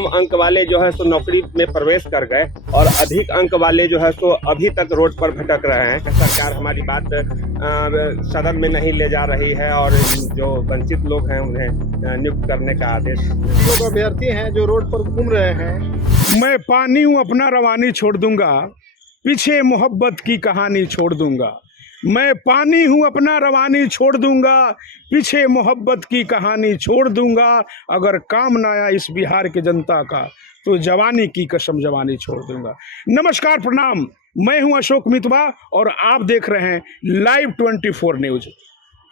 कम अंक वाले जो है सो नौकरी में प्रवेश कर गए और अधिक अंक वाले जो है सो अभी तक रोड पर भटक रहे हैं। सरकार हमारी बात सदन में नहीं ले जा रही है और जो वंचित लोग हैं उन्हें नियुक्त करने का आदेश। लोग अभ्यर्थी हैं जो रोड पर घूम रहे हैं। मैं पानी हूँ अपना रवानी छोड़ दूंगा, पीछे मोहब्बत की कहानी छोड़ दूंगा। मैं पानी हूँ अपना रवानी छोड़ दूंगा, पीछे मोहब्बत की कहानी छोड़ दूंगा। अगर काम ना आया इस बिहार के जनता का तो जवानी की कसम जवानी छोड़ दूंगा। नमस्कार, प्रणाम। मैं हूँ अशोक मितवा और आप देख रहे हैं लाइव 24 न्यूज।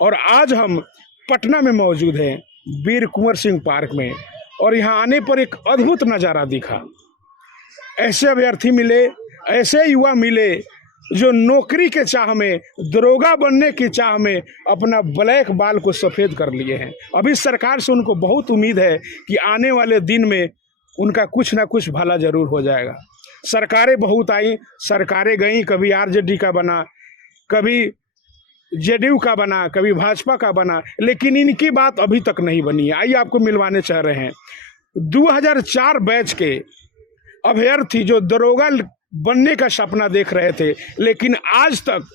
और आज हम पटना में मौजूद हैं, वीर कुंवर सिंह पार्क में, और यहाँ आने पर एक अद्भुत नज़ारा दिखा। ऐसे अभ्यर्थी मिले, ऐसे युवा मिले जो नौकरी के चाह में, दरोगा बनने की चाह में अपना ब्लैक बाल को सफ़ेद कर लिए हैं। अभी सरकार से उनको बहुत उम्मीद है कि आने वाले दिन में उनका कुछ ना कुछ भला जरूर हो जाएगा। सरकारें बहुत आई, सरकारें गईं, कभी आरजेडी का बना, कभी जेडीयू का बना, कभी भाजपा का बना, लेकिन इनकी बात अभी तक नहीं बनी है। आइए आपको मिलवाने चाह रहे हैं 2004 बैच के अभ्यर्थी जो दरोगा बनने का सपना देख रहे थे, लेकिन आज तक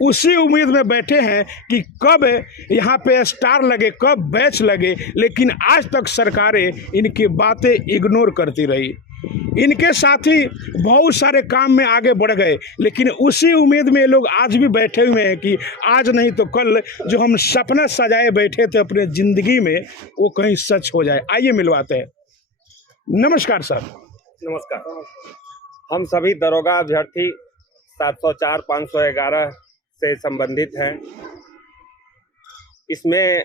उसी उम्मीद में बैठे हैं कि कब यहाँ पे स्टार लगे, कब बैच लगे, लेकिन आज तक सरकारें इनकी बातें इग्नोर करती रही। इनके साथी बहुत सारे काम में आगे बढ़ गए, लेकिन उसी उम्मीद में लोग आज भी बैठे हुए हैं कि आज नहीं तो कल जो हम सपना सजाए बैठे थे अपने ज़िंदगी में, वो कहीं सच हो जाए। आइए मिलवाते हैं। नमस्कार सर। नमस्कार। हम सभी दरोगा अभ्यर्थी 704 511 से संबंधित हैं। इसमें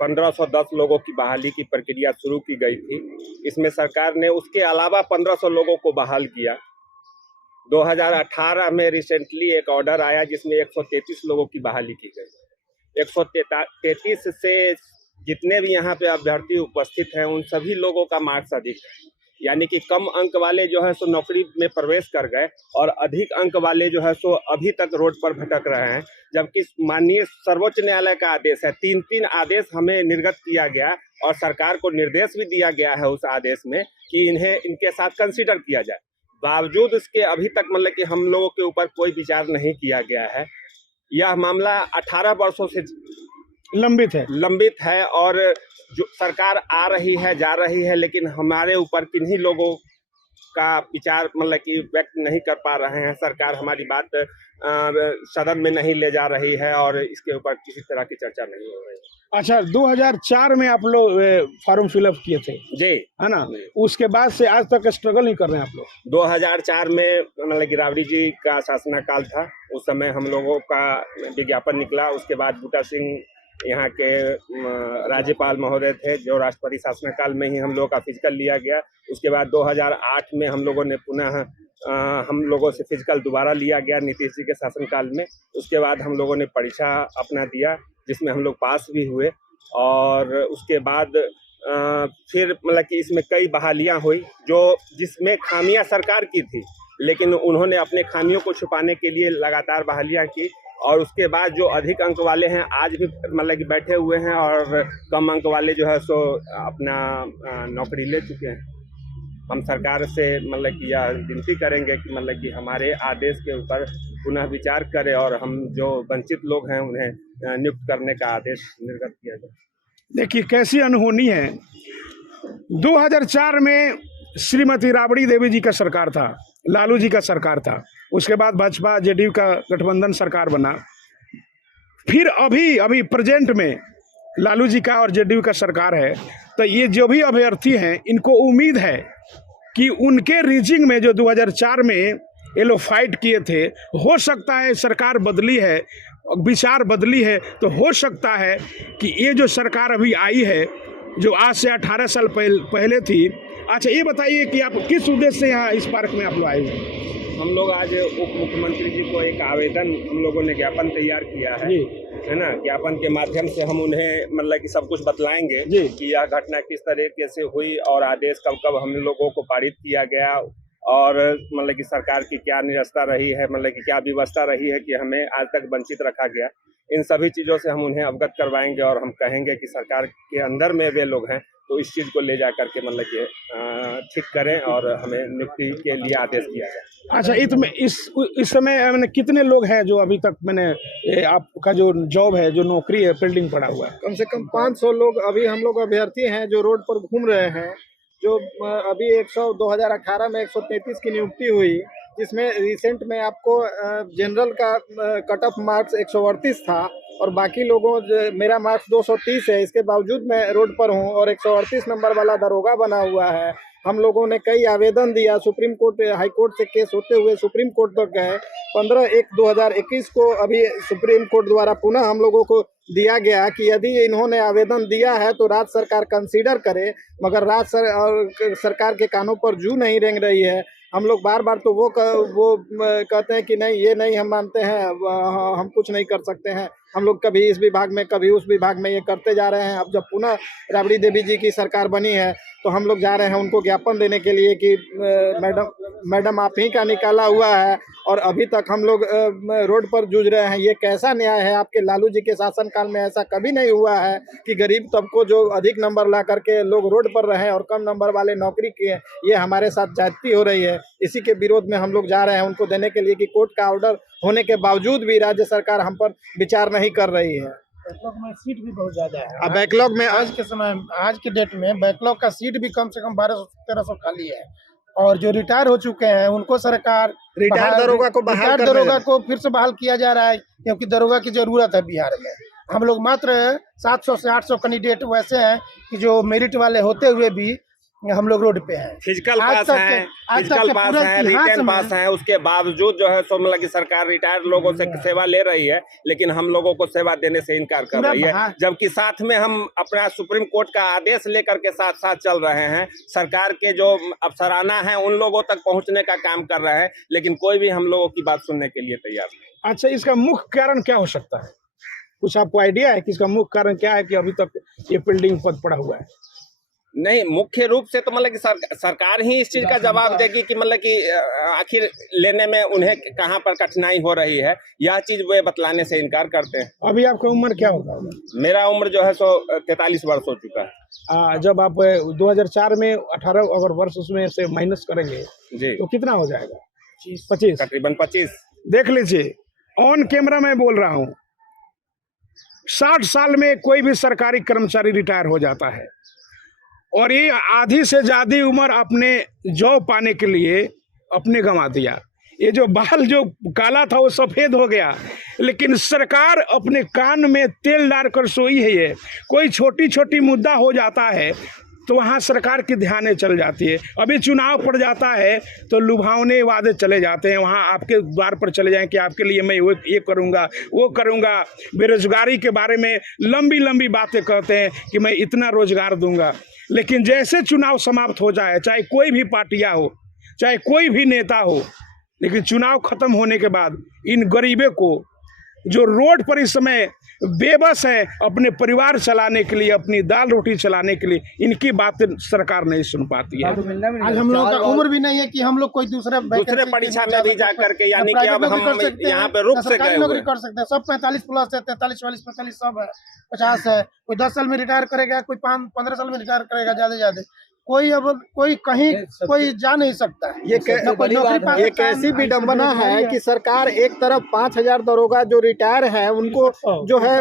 1510 लोगों की बहाली की प्रक्रिया शुरू की गई थी। इसमें सरकार ने उसके अलावा 1500 लोगों को बहाल किया। 2018 में रिसेंटली एक ऑर्डर आया जिसमें 133 लोगों की बहाली की गई। 133 से जितने भी यहाँ पे अभ्यर्थी उपस्थित हैं उन सभी लोगों का मार्क्स अधिक है, यानी कि कम अंक वाले जो है सो नौकरी में प्रवेश कर गए और अधिक अंक वाले जो है सो अभी तक रोड पर भटक रहे हैं। जबकि माननीय सर्वोच्च न्यायालय का आदेश है, 3 आदेश हमें निर्गत किया गया और सरकार को निर्देश भी दिया गया है उस आदेश में कि इन्हें इनके साथ कंसीडर किया जाए। बावजूद इसके अभी तक मतलब कि हम लोगों के ऊपर कोई विचार नहीं किया गया है। यह मामला 18 वर्षों से लंबित है और जो सरकार आ रही है, जा रही है, लेकिन हमारे ऊपर किन्हीं लोगों का विचार मतलब कि व्यक्त नहीं कर पा रहे हैं। सरकार हमारी बात सदन में नहीं ले जा रही है और इसके ऊपर किसी तरह की चर्चा नहीं हो रही है। अच्छा, 2004 में आप लोग फॉर्म फिलअप किए थे जी, है ना? उसके बाद से आज तक स्ट्रगल नहीं कर रहे हैं आप लोग? 2004 में मतलब कि राबड़ी जी का शासनकाल था, उस समय हम लोगों का विज्ञापन निकला। उसके बाद बूटा सिंह यहाँ के राज्यपाल महोदय थे, जो राष्ट्रपति शासनकाल में ही हम लोगों का फिजिकल लिया गया। उसके बाद 2008 में हम लोगों ने पुनः हम लोगों से फिजिकल दोबारा लिया गया नीतीश जी के शासनकाल में। उसके बाद हम लोगों ने परीक्षा अपना दिया जिसमें हम लोग पास भी हुए और उसके बाद फिर मतलब कि इसमें कई बहालियाँ हुई जिसमें खामियां सरकार की थी, लेकिन उन्होंने अपने खामियों को छुपाने के लिए लगातार बहालियाँ की। और उसके बाद जो अधिक अंक वाले हैं आज भी मतलब कि बैठे हुए हैं और कम अंक वाले जो है सो अपना नौकरी ले चुके हैं। हम सरकार से मतलब कि यह विनती करेंगे कि मतलब कि हमारे आदेश के ऊपर पुनः विचार करें और हम जो वंचित लोग हैं उन्हें नियुक्त करने का आदेश निर्गत किया जाए। देखिए कैसी अनहोनी है। 2004 में श्रीमती राबड़ी देवी जी का सरकार था, लालू जी का सरकार था। उसके बाद भाजपा जेडीयू का गठबंधन सरकार बना। फिर अभी प्रेजेंट में लालू जी का और जेडीयू का सरकार है। तो ये जो भी अभ्यर्थी हैं इनको उम्मीद है कि उनके रीजिंग में जो 2004 में ये लोग फाइट किए थे, हो सकता है सरकार बदली है, विचार बदली है, तो हो सकता है कि ये जो सरकार अभी आई है जो आज से 18 साल पहले थी। अच्छा, ये बताइए कि आप किस उद्देश्य से यहाँ इस पार्क में आप लोग आए हैं? हम लोग आज उप मुख्यमंत्री जी को एक आवेदन हम लोगों ने ज्ञापन तैयार किया है ना। ज्ञापन के माध्यम से हम उन्हें मतलब कि सब कुछ बतलाएंगे कि यह घटना किस तरीके से हुई और आदेश कब कब हम लोगों को पारित किया गया और मतलब कि सरकार की क्या निरस्ता रही है, मतलब कि क्या व्यवस्था रही है कि हमें आज तक वंचित रखा गया। इन सभी चीज़ों से हम उन्हें अवगत करवाएंगे और हम कहेंगे कि सरकार के अंदर में वे लोग हैं तो इस चीज़ को ले जा करके मतलब कि ठीक करें और हमें नियुक्ति के लिए आदेश दिया जाए। अच्छा, इस समय मैंने कितने लोग हैं जो अभी तक मैंने आपका जो जॉब है, जो नौकरी है, पेंडिंग पड़ा हुआ है? कम से कम 500 लोग अभी हम लोग अभ्यर्थी हैं जो रोड पर घूम रहे हैं। जो अभी 2018 में 133 की नियुक्ति हुई, जिसमें रिसेंट में आपको जनरल का कट ऑफ मार्क्स 138 था और बाकी लोगों मेरा मार्क्स 230 है। इसके बावजूद मैं रोड पर हूं और 138 नंबर वाला दरोगा बना हुआ है। हम लोगों ने कई आवेदन दिया, सुप्रीम कोर्ट, हाई कोर्ट से केस होते हुए सुप्रीम कोर्ट तक गए। 15/1/2021 को अभी सुप्रीम कोर्ट द्वारा पुनः हम लोगों को दिया गया कि यदि इन्होंने आवेदन दिया है तो राज्य सरकार कंसीडर करे, मगर राज्य सरकार के कानों पर जू नहीं रेंग रही है। हम लोग बार बार तो वो कहते हैं कि नहीं, ये नहीं हम मानते हैं, हम कुछ नहीं कर सकते हैं। हम लोग कभी इस विभाग में कभी उस विभाग में ये करते जा रहे हैं। अब जब पुनः राबड़ी देवी जी की सरकार बनी है तो हम लोग जा रहे हैं उनको ज्ञापन देने के लिए कि मैडम आप ही का निकाला हुआ है और अभी तक हम लोग रोड पर जूझ रहे हैं। ये कैसा न्याय है? आपके लालू जी के शासनकाल में ऐसा कभी नहीं हुआ है कि गरीब तबको जो अधिक नंबर ला करके लोग रोड पर रहे और कम नंबर वाले नौकरी किए। ये हमारे साथ ज्यादती हो रही है। इसी के विरोध में हम लोग जा रहे हैं उनको देने के लिए कि कोर्ट का ऑर्डर होने के बावजूद भी राज्य सरकार हम पर विचार नहीं कर रही है। बैकलॉग में सीट भी बहुत ज्यादा है। अब बैकलॉग में आज के डेट में बैकलॉग का सीट भी कम से कम 1200-1300 खाली है और जो रिटायर हो चुके हैं उनको सरकार रिटायर दरोगा को फिर से बहाल किया जा रहा है, क्योंकि दरोगा की जरूरत है बिहार में। हम लोग मात्र 700 से 800 कैंडिडेट वैसे हैं कि जो मेरिट वाले होते हुए भी हम लोग रोड पे हैं। फिजिकल पास हैं, रिटर्न पास हैं, उसके बावजूद जो है सो मतलब कि सरकार रिटायर्ड लोगों से सेवा ले रही है, लेकिन हम लोगों को सेवा देने से इनकार कर रही है। जबकि साथ में हम अपना सुप्रीम कोर्ट का आदेश लेकर के साथ साथ चल रहे हैं। सरकार के जो अफसराना हैं उन लोगों तक पहुंचने का काम कर रहे हैं, लेकिन कोई भी हम लोगों की बात सुनने के लिए तैयार नहीं। अच्छा, इसका मुख्य कारण क्या हो सकता है? कुछ आपको आइडिया है कि इसका मुख्य कारण क्या है कि अभी तक ये पेंडिंग पद पड़ा हुआ है? नहीं, मुख्य रूप से तो मतलब कि सरकार ही इस चीज का जवाब देगी कि मतलब कि आखिर लेने में उन्हें कहाँ पर कठिनाई हो रही है। यह चीज वे बतलाने से इनकार करते हैं। अभी आपका उम्र क्या होगा? मेरा उम्र जो है सो 43 वर्ष हो चुका है। जब आप 2004 में 18 अगर वर्ष उसमें से माइनस करेंगे जी तो कितना हो जाएगा? 25, तकरीबन 25। देख लीजिए, ऑन कैमरा मैं बोल रहा हूँ। 60 साल में कोई भी सरकारी कर्मचारी रिटायर हो जाता है और ये आधी से ज्यादा उम्र अपने जॉब पाने के लिए अपने गंवा दिया। ये जो बाल जो काला था वो सफेद हो गया, लेकिन सरकार अपने कान में तेल डालकर सोई है। ये कोई छोटी छोटी मुद्दा हो जाता है तो वहाँ सरकार की ध्यान चल जाती है। अभी चुनाव पड़ जाता है तो लुभावने वादे चले जाते हैं। वहाँ आपके द्वार पर चले जाएं कि आपके लिए मैं ये करूँगा, वो करूँगा। बेरोजगारी के बारे में लंबी लंबी बातें कहते हैं कि मैं इतना रोजगार दूंगा, लेकिन जैसे चुनाव समाप्त हो जाए, चाहे कोई भी पार्टियां हो, चाहे कोई भी नेता हो, लेकिन चुनाव खत्म होने के बाद इन गरीबों को जो रोड पर इस समय बेबस है अपने परिवार चलाने के लिए, अपनी दाल रोटी चलाने के लिए, इनकी बातें सरकार नहीं सुन पाती है। आज हम लोग का उम्र भी नहीं है कि हम लोग कोई दूसरे परीक्षा में भी जा करके, यानी कि अब हम यहाँ पे रुक से गए नौकरी कर सकते हैं। सब 45 प्लस है, 43, 44, 45 सब है, 50 है। कोई 10 साल में रिटायर करेगा, कोई 15 साल में रिटायर करेगा, ज्यादा कोई अब कोई कहीं कोई जा नहीं सकता है। ये कैसी विडंबना है कि सरकार एक तरफ 5000 दरोगा जो रिटायर है उनको जो है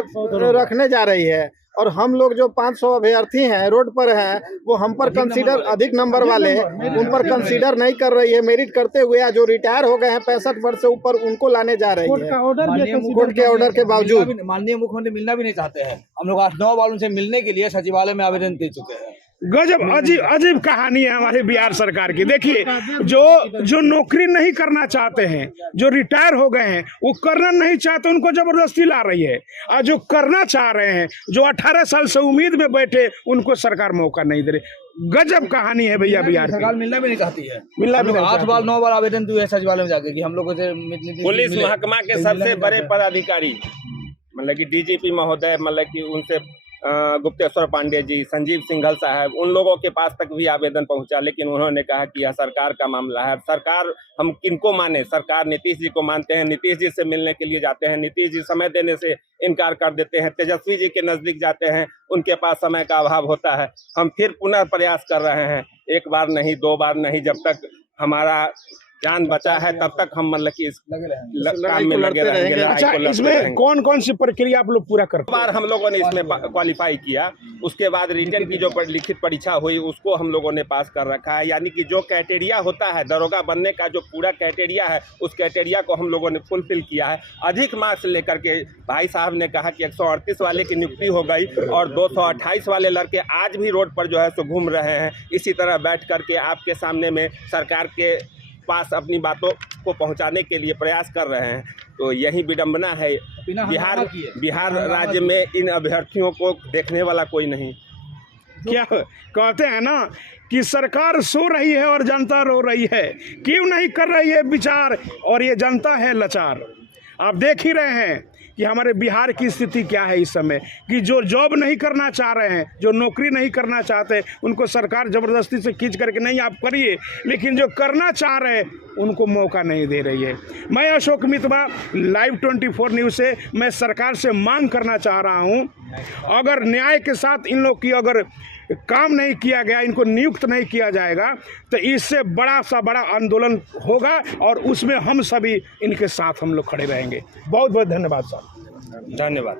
रखने जा रही है और हम लोग जो 500 अभ्यर्थी हैं रोड पर हैं वो हम पर कंसीडर अधिक नंबर वाले उन पर कंसीडर नहीं कर रही है। मेरिट करते हुए जो रिटायर हो गए हैं 65 वर्ष से ऊपर उनको लाने जा रही है कोर्ट के ऑर्डर के बावजूद। माननीय मुख्यमंत्री मिलना भी नहीं चाहते हैं। हम लोग 8-9 बार उनसे मिलने के लिए सचिवालय में आवेदन दे चुके हैं। गजब अजीब कहानी है हमारे बिहार सरकार की। देखिए, जो नौकरी नहीं करना चाहते हैं, जो रिटायर हो गए हैं, वो करना नहीं चाहते, उनको जबरदस्ती ला रही है। और जो करना चाह रहे हैं, जो 18 साल से उम्मीद में बैठे, उनको सरकार मौका नहीं दे रही। गजब कहानी है भैया बिहार सरकार मिलना भी नहीं चाहती है। मिलना भी 8 बार 9 बार आवेदन दिए सचिवालय में जाके कि हम लोग पुलिस महकमा के सबसे बड़े पदाधिकारी मतलब कि DGP महोदय मतलब कि उनसे गुप्तेश्वर पांडे जी, संजीव सिंघल साहब, उन लोगों के पास तक भी आवेदन पहुंचा, लेकिन उन्होंने कहा कि यह सरकार का मामला है। सरकार हम किनको माने? सरकार नीतीश जी को मानते हैं, नीतीश जी से मिलने के लिए जाते हैं, नीतीश जी समय देने से इनकार कर देते हैं। तेजस्वी जी के नज़दीक जाते हैं, उनके पास समय का अभाव होता है। हम फिर पुनः प्रयास कर रहे हैं, एक बार नहीं, 2 बार नहीं, जब तक हमारा जान बचा है तब तक हम मतलब कि इस काम में लगे रहेंगे। अच्छा, इसमें कौन कौन सी प्रक्रिया आप लोग पूरा करते हैं? बार हम लोगों ने इसमें क्वालिफाई किया, उसके बाद रिटर्न की जो लिखित परीक्षा हुई उसको हम लोगों ने पास कर रखा है। यानी कि जो क्राइटेरिया होता है दरोगा बनने का, जो पूरा क्राइटेरिया है, उस क्राइटेरिया को हम लोगों ने फुलफिल किया है। अधिक मार्क्स लेकर के भाई साहब ने कहा कि 138 वाले की नियुक्ति हो गई और 228 वाले लड़के आज भी रोड पर जो है सो घूम रहे हैं। इसी तरह बैठ करके आपके सामने में सरकार के पास अपनी बातों को पहुंचाने के लिए प्रयास कर रहे हैं। तो यही विडंबना है, बिहार राज्य में इन अभ्यर्थियों को देखने वाला कोई नहीं। क्या कहते हैं ना कि सरकार सो रही है और जनता रो रही है, क्यों नहीं कर रही है विचार, और ये जनता है लाचार। आप देख ही रहे हैं कि हमारे बिहार की स्थिति क्या है इस समय, कि जो जॉब नहीं करना चाह रहे हैं, जो नौकरी नहीं करना चाहते, उनको सरकार ज़बरदस्ती से खींच करके नहीं आप करिए, लेकिन जो करना चाह रहे हैं उनको मौका नहीं दे रही है। मैं अशोक मितवा, लाइव 24 न्यूज़ से मैं सरकार से मांग करना चाह रहा हूं, अगर न्याय के साथ इन लोग की अगर काम नहीं किया गया, इनको नियुक्त नहीं किया जाएगा, तो इससे बड़ा सा बड़ा आंदोलन होगा और उसमें हम सभी इनके साथ हम लोग खड़े रहेंगे। बहुत बहुत धन्यवाद साहब। धन्यवाद।